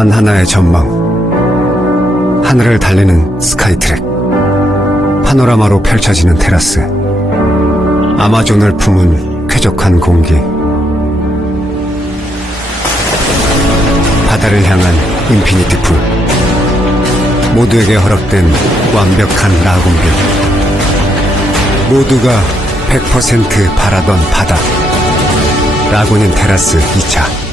단 하나의 전망. 하늘을 달리는 스카이트랙. 파노라마로 펼쳐지는 테라스. 아마존을 품은 쾌적한 공기. 바다를 향한 인피니티 풀. 모두에게 허락된 완벽한 라군뷰. 모두가 100% 바라던 바다. 라군인 테라스 2차.